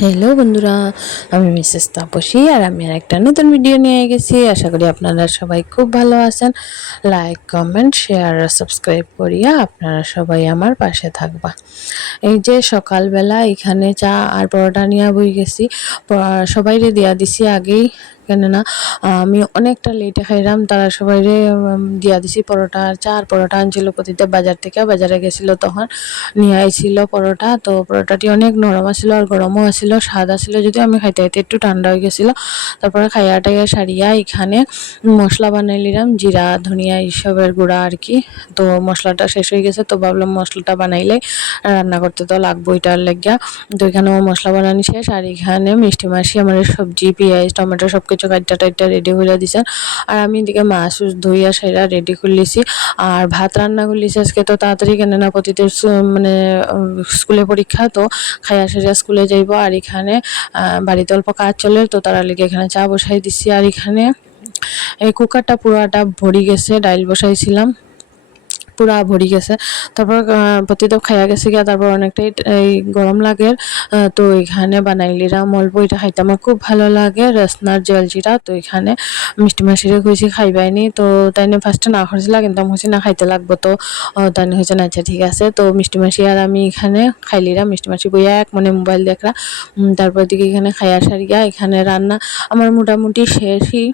Hello বন্ধুরা। আমি Mrs Tapasi আর আমি আর একটা নতুন ভিডিও নিয়ে গেছি। আশা করি আপনারা সবাই খুব ভালো আছেন। লাইক কমেন্ট শেয়ার আর সাবস্ক্রাইব করিয়া আপনারা সবাই আমার পাশে থাকবা। এই যে সকালবেলা এখানে চা আর পরোটা নিয়ে বই গেছি। সবাই সবাইরে দিয়া দিছি আগেই। কেননা আমি অনেকটা লেটে খাইলাম তারা সবাইরে উম, দিয়া দিছি পরোটা আর চা আর পরোটা আনছিল প্রতিটা বাজার থেকে বাজারে গেছিল তখন নিয়ে আইছিল পরোটা তো পরোটাটি অনেক নরম আছিল আর গরমও আছিল স্বাদ আছিল যদিও আমি খাইতে খাইতে একটু ঠান্ডা হয়ে গেছিল। তারপরে খাইয়া টাইয়া সারিয়া এখানে মশলা বানাই নিলাম জিরা ধনিয়া এইসবের গুঁড়া আর কি। তো মশলাটা শেষ হয়ে গেছে তো ভাবলাম মশলাটা বানাইলে রান্না করতে তো লাগবো এটার লেগিয়া। তো এখানে আমার মশলা বানানি শেষ আর এখানে মিষ্টি মাসি আমার সবজি পেঁয়াজ টমেটো সব কিছু কাটটা টাইটটা রেডি করে দিছে। আর আমি এদিকে মাছ ধুইয়া সেরা রেডি করলিছি আর ভাত রান্না করলিছি আজকে, তো তাড়াতাড়ি কেন না প্রতিটা মানে স্কুলে পরীক্ষা, তো খাইয়া সেরা স্কুলে যাইব। আর এখানে বাড়িতে অল্প কাজ চলে, তো তারা লেগে এখানে চা বসাই দিছি। আর এখানে, এই কুকারটা পুরাটা ভরি গেছে, ডাইল বসাইছিলাম। পুরা ভরি গেছে। তারপর প্রতিদেব খাইয়া গেছে গিয়া। তারপর অনেকটাই এই গরম লাগে। তো এখানে বানাইলিরাম অল্প এটা খাইতে আমার খুব ভালো লাগে। রসনার জলজিরা তো এখানে মিষ্টি মাসিরে কইছি খাইবাইনি তো তাইনে ফার্স্টে না খাইছিল কিন্তু আমি কইছি না, খাইতে লাগবো তো। তাই তাইনে হয়েছে না আচ্ছা ঠিক আছে। তো মিষ্টি মাসি আর আমি এখানে খাইলিরাম মিষ্টি মাসি বইয়া এক মানে মোবাইল দেখরা তারপর দিকে এখানে খাইয়া সারিয়া এখানে রান্না আমার মোটামুটি শেষই।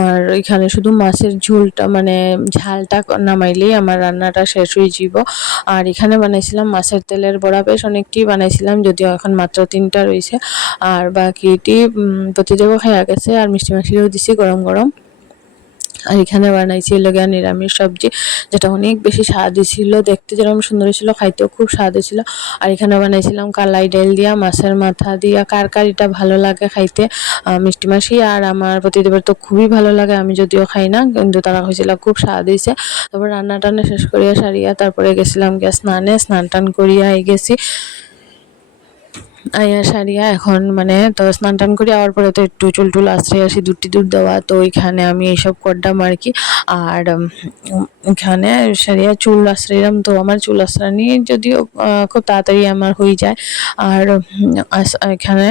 আর এখানে শুধু মাছের ঝোলটা মানে ঝালটা নামাইলেই আমার রান্নাটা শেষ হয়ে যাব। আর এখানে বানাইছিলাম মাছের তেলের বড়া, বেশ অনেকটি বানাইছিলাম, যদিও এখন মাত্র তিনটা রয়েছে। আর বাকিটি প্রতিযোগ হয়ে গেছে, আর মিষ্টি মাছিরেও দিছি গরম গরম। আর এখানে বানাইছিল গিয়া নিরামিষ সবজি, যেটা অনেক বেশি স্বাদ ছিল, দেখতে যেরকম সুন্দর ছিল, খাইতেও খুব স্বাদ ছিল। আর এখানে বানাইছিলাম কালাই ডাল দিয়া, মাছের মাথা দিয়া, কার কার এটা ভালো লাগে খাইতে মিষ্টি মাসি আর আমার প্রতিদেবের তো খুবই ভালো লাগে, আমি যদিও খাই না, কিন্তু তারা হয়েছিল খুব স্বাদ হয়েছে তারপর রান্না টান্না শেষ করিয়া সারিয়া তারপরে গেছিলাম গিয়া স্নানে, স্নান টান করিয়া গেছি। আইয়া সারিয়া এখন মানে তো স্নান টান করে আওয়ার পরে তো একটু চুল টুল আশ্রয় আসি দুটি দুধ দেওয়া, তো ওইখানে আমি এইসব করতাম আর কি আর এখানে সারিয়া চুল আশ্রয়লাম তো আমার চুল আশ্রানি যদিও খুব তাড়াতাড়ি আমার হয়ে যায়। আর এখানে,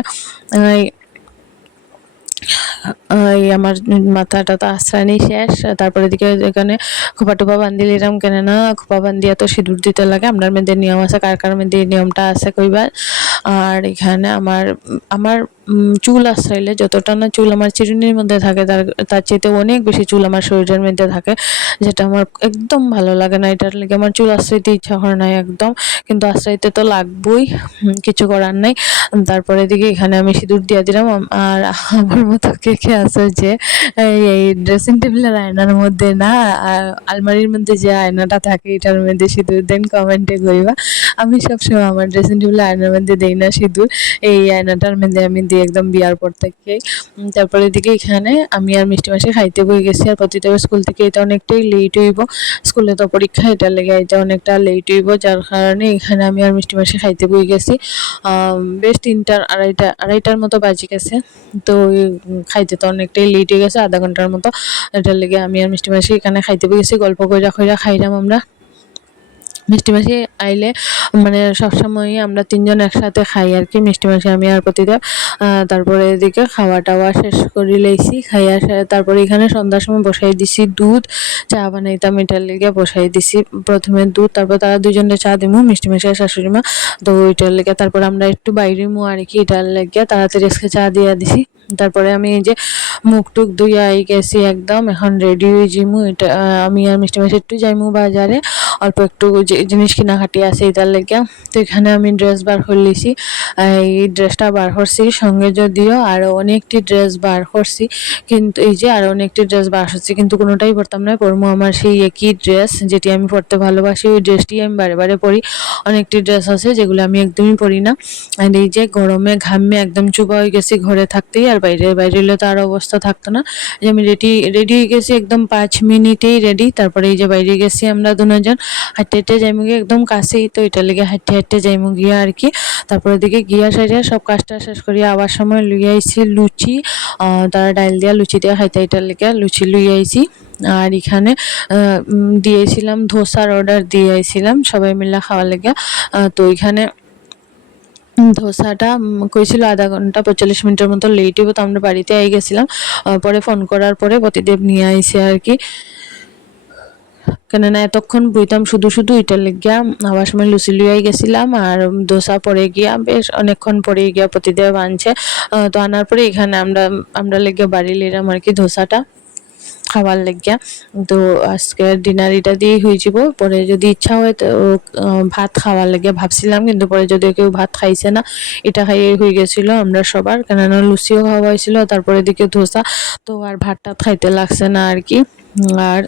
এই আমার মাথাটা তো আশ্রানি শেষ। তারপরে দিকে এখানে খোপা টোপা বান্ধি লিলাম কেন না, খোপা বান্ধিয়া তো সিঁদুর দিতে লাগে। আপনার মেয়েদের নিয়ম আছে, কার কার মেয়েদের নিয়মটা আছে কইবার? আর এখানে আমার আমার চুল আশ্রাইলে যতটা না চুল আমার চিরুনির মধ্যে থাকে, তার তার চাইতে অনেক বেশি চুল আমার শরীরের মধ্যে থাকে, যেটা আমার একদম ভালো লাগে না। এটার লেগে আমার চুল আশ্রাইতে ইচ্ছা করে না একদম, কিন্তু আশ্রাইতে তো লাগবই কিছু করার নাই। তারপরে দিকে এখানে আমি সিঁদুর দিয়ে দিলাম আর আমার মতো কে কে আছে যে, এই এই ড্রেসিং টেবিলের আয়নার মধ্যে না আলমারির মধ্যে যে আয়নাটা থাকে, এটার মধ্যে সিঁদুর দেন কমেন্টে করিবা আমি সবসময় আমার ড্রেসিং টেবিলের আয়নার মধ্যে দেই না সিঁদুর, এই আয়নাটার মধ্যে আমি দিই একদম বিয়ার পর থেকে। তারপরে দিকে এখানে আমি আর মিষ্টি মাসে খাইতে বই গেছি আর প্রতিটা স্কুল থেকে এটা অনেকটাই লেট হইব। স্কুলে তো পরীক্ষা এটা লেগে এটা অনেকটা লেট হইব, যার কারণে এখানে আমি আর মিষ্টি মাসে খাইতে বই গেছি। বেশ তিনটার আড়াইটা, আড়াইটার মতো বাজে গেছে। তো খাইতে তো অনেকটাই লেট হয়ে গেছে, আধা ঘণ্টার মতো। এটার লেগে আমি আর মিষ্টি মাসি এখানে খাইতে বই গেছি, গল্প কইরা কইরা খাইলাম আমরা। মিষ্টি মাসি আইলে মানে সবসময় আমরা তিনজন একসাথে খাই আর কি মিষ্টি মাসি আমি আর প্রতিদেব তারপরে এদিকে খাওয়া টাওয়া শেষ করে লইছি, খাইয়া তারপরে এখানে সন্ধ্যার সময় বসাই দিছি দুধ, চা বানাইতাম এটার লেগে বসাই দিছি প্রথমে দুধ, তারপর তারা দুজনে চা দিমু, মিষ্টি মাসি আর শাশুড়ি মা, তো ওইটার লেগে তারপর আমরা একটু বাইরে মু আর কি এটার লেগে তাড়াতাড়ি আজকে চা দিয়া দিছি। তারপরে আমি এই যে মুখ টুক ধুইয়া আই গেছি একদম, এখন রেডি হয়ে যাইমু, এটা আমি আর মিষ্টি মাসি একটু যাইমু বাজারে অল্প একটু জিনিস কিনাকাটি আছে এটার লেগে। তো এখানে আমি ড্রেস বার করলিছি এই ড্রেসটা বার করছি। সঙ্গে যদিও আরও অনেকটি ড্রেস বার করছি। কিন্তু এই যে আরও অনেকটি ড্রেস বার করছি, কিন্তু কোনোটাই পরতাম না। পরমু আমার সেই একই ড্রেস যেটি আমি পরতে ভালোবাসি। ওই ড্রেসটি আমি বারে বারে পরি। অনেকটি ড্রেস আছে যেগুলো আমি একদমই পরি না। আর এই যে গরমে, ঘামে একদম চুবা হয়ে গেছি ঘরে থাকতেই। আর বাইরে বাইরে হলে তো আর অবস্থা থাকতো না। যে আমি রেডি রেডি হয়ে গেছি একদম পাঁচ মিনিটেই রেডি তারপরে এই যে বাইরে গেছি আমরা দুজন। হাঁটতে হাঁটতে যাইমু গিয়ে একদম কাছেই, তো এটা লেগে হাঁটতে হাঁটতে যাইমু গিয়া আর কি। তারপর দিকে গিয়া সাইডে সব কাজটা শেষ করিয়া আবার সময় লুই আইছি লুচি তারা ডাইল দিয়া লুচি দিয়া খাইতে, এটার লেগে লুচি লুই আইছি। আর এখানে দিয়েছিলাম ধোসার অর্ডার দিয়ে আইছিলাম সবাই মিলে খাওয়ার লেগে। তো এখানে ধোসাটা কইছিল আধা ঘণ্টা পঁয়তাল্লিশ মিনিটের মতো লেট হইব, তো আমরা বাড়িতে আই গেছিলাম। পরে ফোন করার পরে প্রতিদেব নিয়ে আইসে আর কি। কেননা এতক্ষণ বইতাম শুধু শুধু এটার লেগিয়া আবার সময় লুচি লুয়াই গেছিলাম আর দোসা পরে গিয়া বেশ অনেকক্ষণ পরে গিয়া প্রতিদেব আনছে তো আনার পরে এখানে আমরা আমরা লেগে বাড়ি লিলাম আর কি ধোসাটা খাবার লেগিয়া। তো আজকে ডিনার এটা দিয়েই হয়ে যাব। পরে যদি ইচ্ছা হয় তো ভাত খাওয়ার লেগে ভাবছিলাম, কিন্তু পরে যদি কেউ ভাত খাইছে না, এটা খাইয়ে হয়ে গেছিল আমরা সবার। কেননা লুচিও খাওয়া হয়েছিল, তারপরে দিকে ধোসা তো আর ভাতটা খাইতে লাগছে না আর কি। আর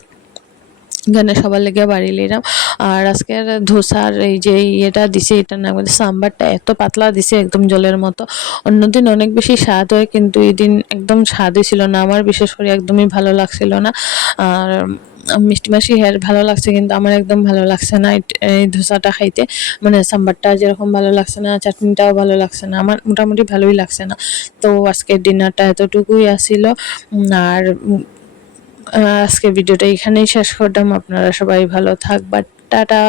এখানে সবার লেগে বাড়ি লিলাম আর আজকের ধোসার এই যে ইয়েটা দিছে, এটার নাম সাম্বারটা, এত পাতলা দিছে একদম জলের মতো। অন্যদিন অনেক বেশি স্বাদ হয়, কিন্তু এই দিন একদম স্বাদই ছিল না। আমার বিশেষ করে একদমই ভালো লাগছিল না। আর মিষ্টি মাসি হেয়ার ভালো লাগছে, কিন্তু আমার একদম ভালো লাগছে না এই ধোসাটা খাইতে। মানে সাম্বারটা যেরকম ভালো লাগছে না, চাটনিটাও ভালো লাগছে না, আমার মোটামুটি ভালোই লাগছে না। তো আজকের ডিনারটা এতটুকুই আসিল আর আজকে ভিডিওটা এখানেই শেষ করলাম। আপনারা সবাই ভালো থাকবা টাটা।